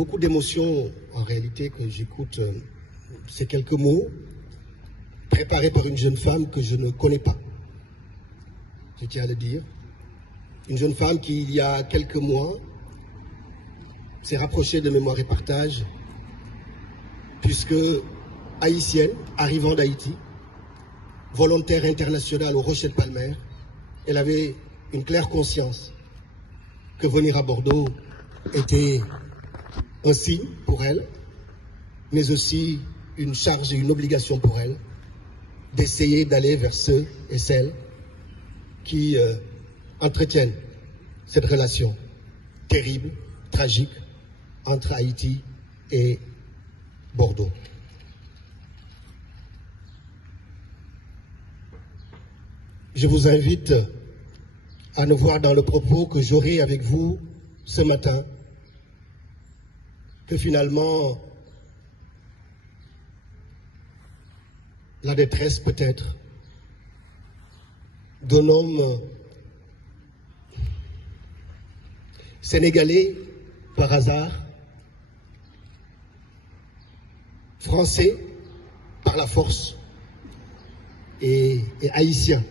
beaucoup d'émotions en réalité que j'écoute ces quelques mots préparés par une jeune femme que je ne connais pas. Je tiens à le dire. Une jeune femme qui, il y a quelques mois, s'est rapprochée de Mémoire et Partage, puisque haïtienne, arrivant d'Haïti, volontaire internationale au Rocher de Palmer, elle avait une claire conscience que venir à Bordeaux était un signe pour elle, mais aussi une charge et une obligation pour elle d'essayer d'aller vers ceux et celles qui entretiennent cette relation terrible, tragique, entre Haïti et Bordeaux. Je vous invite à ne voir dans le propos que j'aurai avec vous ce matin que finalement la détresse peut-être d'un homme sénégalais par hasard, français par la force et haïtien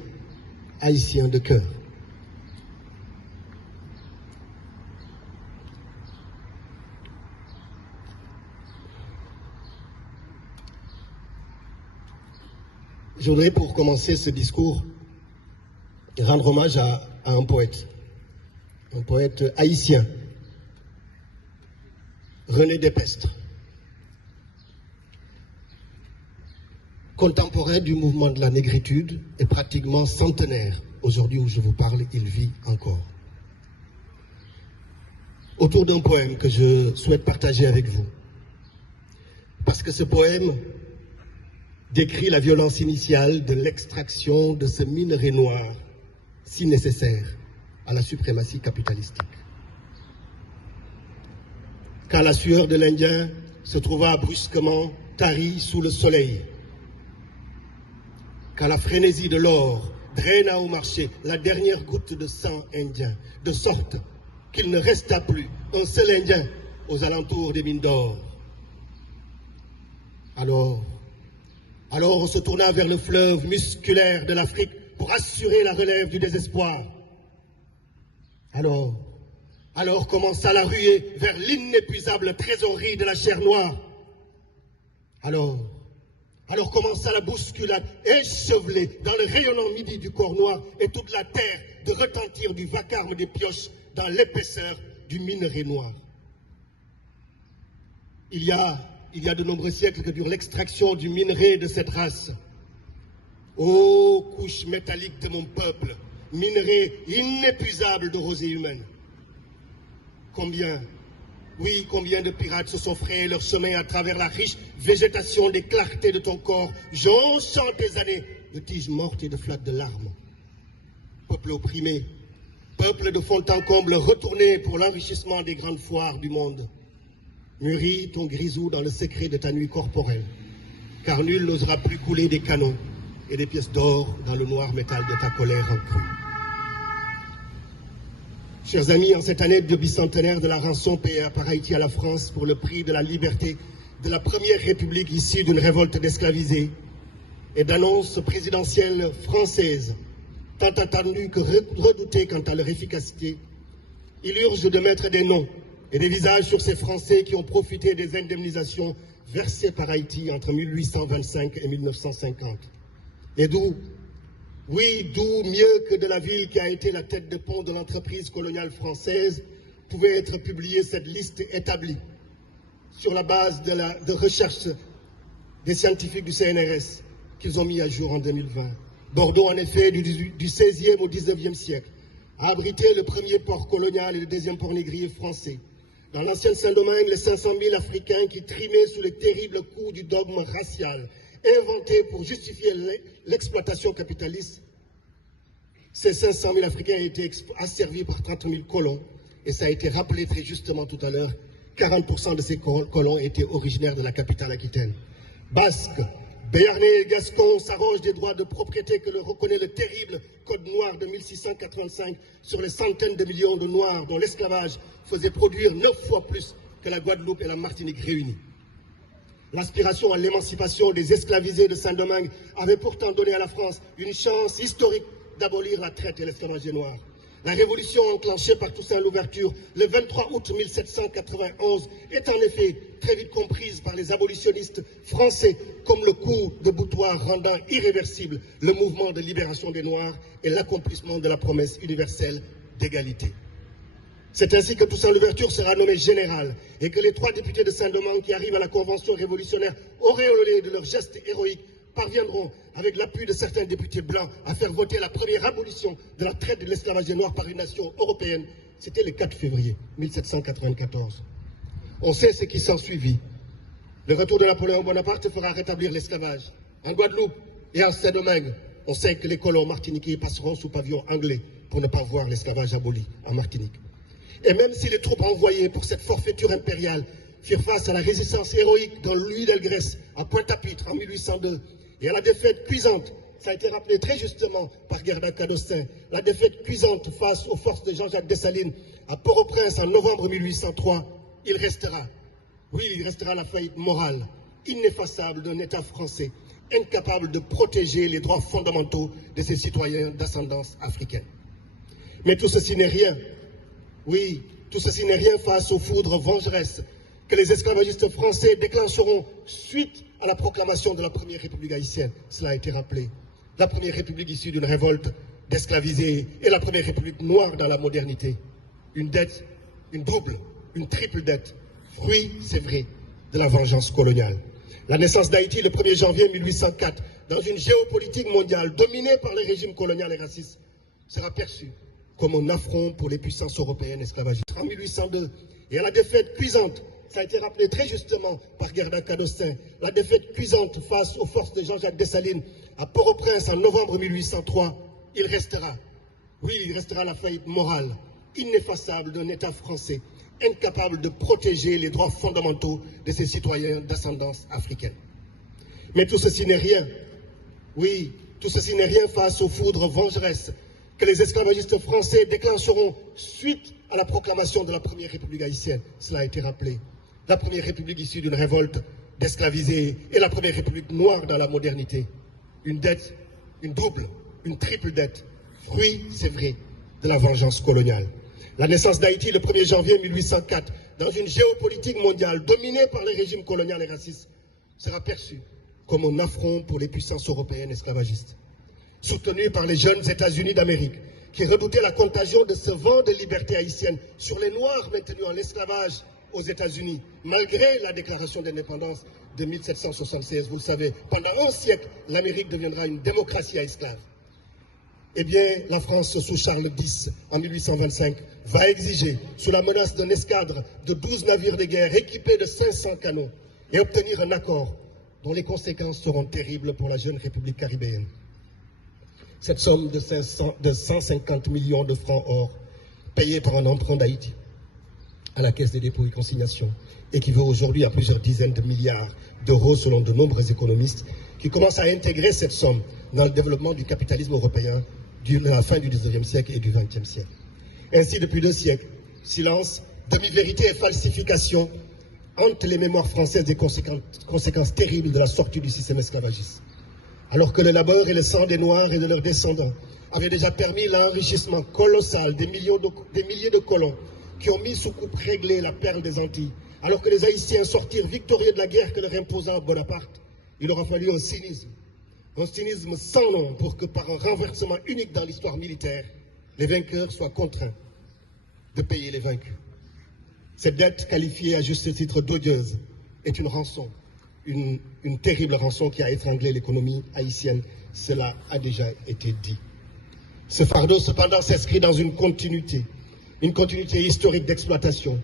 de cœur. Je voudrais pour commencer ce discours rendre hommage à un poète haïtien, René Despestre, contemporain du mouvement de la négritude et pratiquement centenaire. Aujourd'hui où je vous parle, il vit encore. Autour d'un poème que je souhaite partager avec vous. Parce que ce poème décrit la violence initiale de l'extraction de ce minerai noir si nécessaire à la suprématie capitalistique. Quand la sueur de l'Indien se trouva brusquement tarie sous le soleil, quand la frénésie de l'or draina au marché la dernière goutte de sang indien, de sorte qu'il ne resta plus un seul Indien aux alentours des mines d'or. Alors on se tourna vers le fleuve musculaire de l'Afrique pour assurer la relève du désespoir. Alors commença la ruée vers l'inépuisable trésorerie de la chair noire. Alors commença la bousculade échevelée dans le rayonnant midi du corps noir et toute la terre de retentir du vacarme des pioches dans l'épaisseur du minerai noir. Il y a de nombreux siècles que dure l'extraction du minerai de cette race. Ô couche métallique de mon peuple, minerai inépuisable de rosée humaine. Combien de pirates se sont frayés leur chemin à travers la riche végétation des clartés de ton corps, jonchant tes années de tiges mortes et de flaques de larmes. Peuple opprimé, peuple de fond en comble retourné pour l'enrichissement des grandes foires du monde. Mûris ton grisou dans le secret de ta nuit corporelle, car nul n'osera plus couler des canons et des pièces d'or dans le noir métal de ta colère en crue. Chers amis, en cette année de bicentenaire de la rançon payée par Haïti à la France pour le prix de la liberté de la première république issue d'une révolte d'esclavisés et d'annonces présidentielles françaises, tant attendues que redoutées quant à leur efficacité, il urge de mettre des noms et des visages sur ces Français qui ont profité des indemnisations versées par Haïti entre 1825 et 1950. Et d'où mieux que de la ville qui a été la tête de pont de l'entreprise coloniale française, pouvait être publiée cette liste établie sur la base de recherches des scientifiques du CNRS qu'ils ont mis à jour en 2020. Bordeaux, en effet, du XVIe au XIXe siècle, a abrité le premier port colonial et le deuxième port négrier français. Dans l'ancienne Saint-Domingue, les 500 000 Africains qui trimaient sous le terrible coup du dogme racial, inventé pour justifier l'exploitation capitaliste, ces 500 000 Africains ont été asservis par 30 000 colons. Et ça a été rappelé très justement tout à l'heure, 40% de ces colons étaient originaires de la capitale aquitaine. Basques, Béarnais et Gascons s'arrogent des droits de propriété que leur reconnaît le terrible Code noir de 1685 sur les centaines de millions de Noirs dont l'esclavage faisait produire 9 fois plus que la Guadeloupe et la Martinique réunies. L'aspiration à l'émancipation des esclavisés de Saint-Domingue avait pourtant donné à la France une chance historique d'abolir la traite et l'esclavage des Noirs. La révolution enclenchée par Toussaint Louverture le 23 août 1791 est en effet très vite comprise par les abolitionnistes français comme le coup de boutoir rendant irréversible le mouvement de libération des Noirs et l'accomplissement de la promesse universelle d'égalité. C'est ainsi que Toussaint Louverture sera nommé général et que les 3 députés de Saint-Domingue qui arrivent à la convention révolutionnaire auréolés de leurs gestes héroïques parviendront, avec l'appui de certains députés blancs, à faire voter la première abolition de la traite de l'esclavage des Noirs par une nation européenne. C'était le 4 février 1794. On sait ce qui s'en suivit. Le retour de Napoléon Bonaparte fera rétablir l'esclavage. En Guadeloupe et en Saint-Domingue, on sait que les colons martiniquais passeront sous pavillon anglais pour ne pas voir l'esclavage aboli en Martinique. Et même si les troupes envoyées pour cette forfaiture impériale firent face à la résistance héroïque dans Louis d'Elgrès à Pointe-à-Pitre en 1802 et à la défaite cuisante, ça a été rappelé très justement par Gerda Cadostin, la défaite cuisante face aux forces de Jean-Jacques Dessalines à Port-au-Prince en novembre 1803, il restera la faillite morale, ineffaçable d'un État français, incapable de protéger les droits fondamentaux de ses citoyens d'ascendance africaine. Mais tout ceci n'est rien. Oui, tout ceci n'est rien face aux foudres vengeresses que les esclavagistes français déclencheront suite à la proclamation de la première République haïtienne. Cela a été rappelé. La première République issue d'une révolte d'esclavisés et la première République noire dans la modernité. Une dette, une double, une triple dette, fruit, c'est vrai, de la vengeance coloniale. La naissance d'Haïti le 1er janvier 1804, dans une géopolitique mondiale dominée par les régimes coloniaux et racistes, sera perçue comme un affront pour les puissances européennes esclavagistes. En 1802, et à la défaite cuisante, ça a été rappelé très justement par Gerda Cadostin, la défaite cuisante face aux forces de Jean-Jacques Dessalines à Port-au-Prince en novembre 1803, il restera la faillite morale, ineffaçable d'un État français, incapable de protéger les droits fondamentaux de ses citoyens d'ascendance africaine. Mais tout ceci n'est rien. Oui, tout ceci n'est rien face aux foudres vengeresses que les esclavagistes français déclencheront suite à la proclamation de la première République haïtienne. Cela a été rappelé. La première République issue d'une révolte d'esclavisés et la première République noire dans la modernité. Une dette, une double, une triple dette, fruit, c'est vrai, de la vengeance coloniale. La naissance d'Haïti le 1er janvier 1804, dans une géopolitique mondiale dominée par les régimes coloniaux et racistes, sera perçue comme un affront pour les puissances européennes esclavagistes. Soutenue par les jeunes États-Unis d'Amérique, qui redoutaient la contagion de ce vent de liberté haïtienne sur les Noirs maintenus en esclavage aux États-Unis, malgré la déclaration d'indépendance de 1776. Vous le savez, pendant un siècle, l'Amérique deviendra une démocratie à esclaves. Eh bien, la France, sous Charles X, en 1825, va exiger, sous la menace d'un escadre de 12 navires de guerre équipés de 500 canons, et obtenir un accord dont les conséquences seront terribles pour la jeune République caribéenne. Cette somme de 150 millions de francs or, payée par un emprunt d'Haïti à la Caisse des dépôts et consignations, équivaut aujourd'hui à plusieurs dizaines de milliards d'euros selon de nombreux économistes, qui commencent à intégrer cette somme dans le développement du capitalisme européen de la fin du 19e siècle et du 20e siècle. Ainsi, depuis 2 siècles, silence, demi-vérité et falsification hantent les mémoires françaises des conséquences terribles de la sortie du système esclavagiste. Alors que le labeur et le sang des Noirs et de leurs descendants avaient déjà permis l'enrichissement colossal des milliers de colons qui ont mis sous coupe réglée la perle des Antilles, alors que les Haïtiens sortirent victorieux de la guerre que leur imposa Bonaparte, il aura fallu un cynisme sans nom pour que par un renversement unique dans l'histoire militaire, les vainqueurs soient contraints de payer les vaincus. Cette dette, qualifiée à juste titre d'odieuse, est une rançon. Une terrible rançon qui a étranglé l'économie haïtienne. Cela a déjà été dit. Ce fardeau, cependant, s'inscrit dans une continuité historique d'exploitation.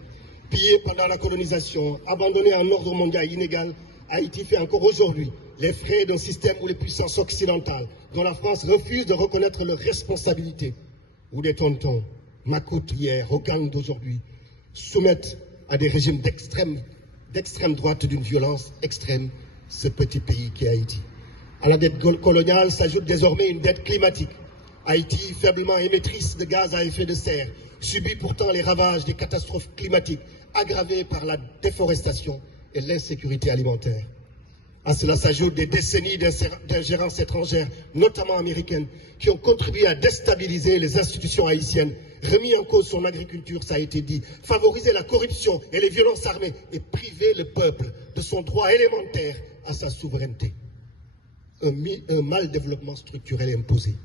Pillé pendant la colonisation, abandonné à un ordre mondial inégal, Haïti fait encore aujourd'hui les frais d'un système où les puissances occidentales, dont la France refuse de reconnaître leurs responsabilités, où des tontons, Macoute hier, Okan d'aujourd'hui, soumettent à des régimes d'extrême droite d'une violence extrême ce petit pays qui est Haïti. À la dette coloniale s'ajoute désormais une dette climatique. Haïti, faiblement émettrice de gaz à effet de serre, subit pourtant les ravages des catastrophes climatiques aggravée par la déforestation et l'insécurité alimentaire. À cela s'ajoutent des décennies d'ingérence étrangère, notamment américaine, qui ont contribué à déstabiliser les institutions haïtiennes, remis en cause son agriculture, ça a été dit, favorisé la corruption et les violences armées et privé le peuple de son droit élémentaire à sa souveraineté. Un mal développement structurel imposé.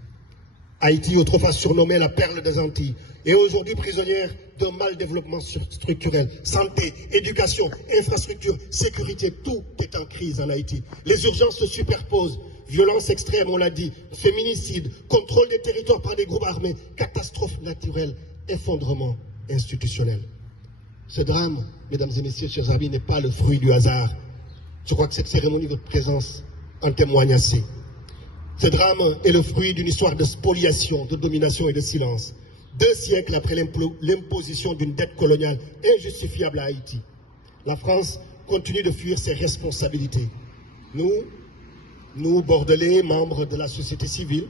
Haïti, autrefois surnommée la perle des Antilles, est aujourd'hui prisonnière d'un mal développement structurel. Santé, éducation, infrastructure, sécurité, tout est en crise en Haïti. Les urgences se superposent. Violence extrême, on l'a dit, féminicide, contrôle des territoires par des groupes armés, catastrophes naturelles, effondrement institutionnel. Ce drame, mesdames et messieurs, chers amis, n'est pas le fruit du hasard. Je crois que cette cérémonie, votre présence, en témoigne assez. Ce drame est le fruit d'une histoire de spoliation, de domination et de silence. 2 siècles après l'imposition d'une dette coloniale injustifiable à Haïti, la France continue de fuir ses responsabilités. Nous, Bordelais, membres de la société civile,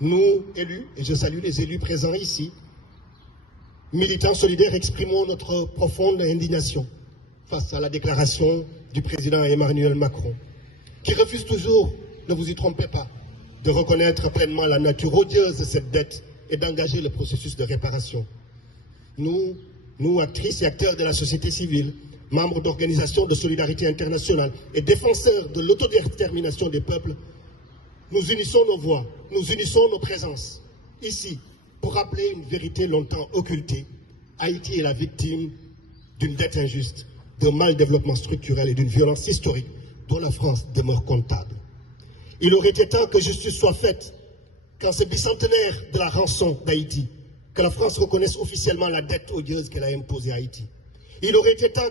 nous, élus, et je salue les élus présents ici, militants solidaires, exprimons notre profonde indignation face à la déclaration du président Emmanuel Macron, qui refuse toujours, ne vous y trompez pas, de reconnaître pleinement la nature odieuse de cette dette et d'engager le processus de réparation. Nous, actrices et acteurs de la société civile, membres d'organisations de solidarité internationale et défenseurs de l'autodétermination des peuples, nous unissons nos voix, nous unissons nos présences, ici, pour rappeler une vérité longtemps occultée. Haïti est la victime d'une dette injuste, d'un mal développement structurel et d'une violence historique dont la France demeure comptable. Il aurait été temps que justice soit faite quand ce bicentenaire de la rançon d'Haïti, que la France reconnaisse officiellement la dette odieuse qu'elle a imposée à Haïti. Il aurait été temps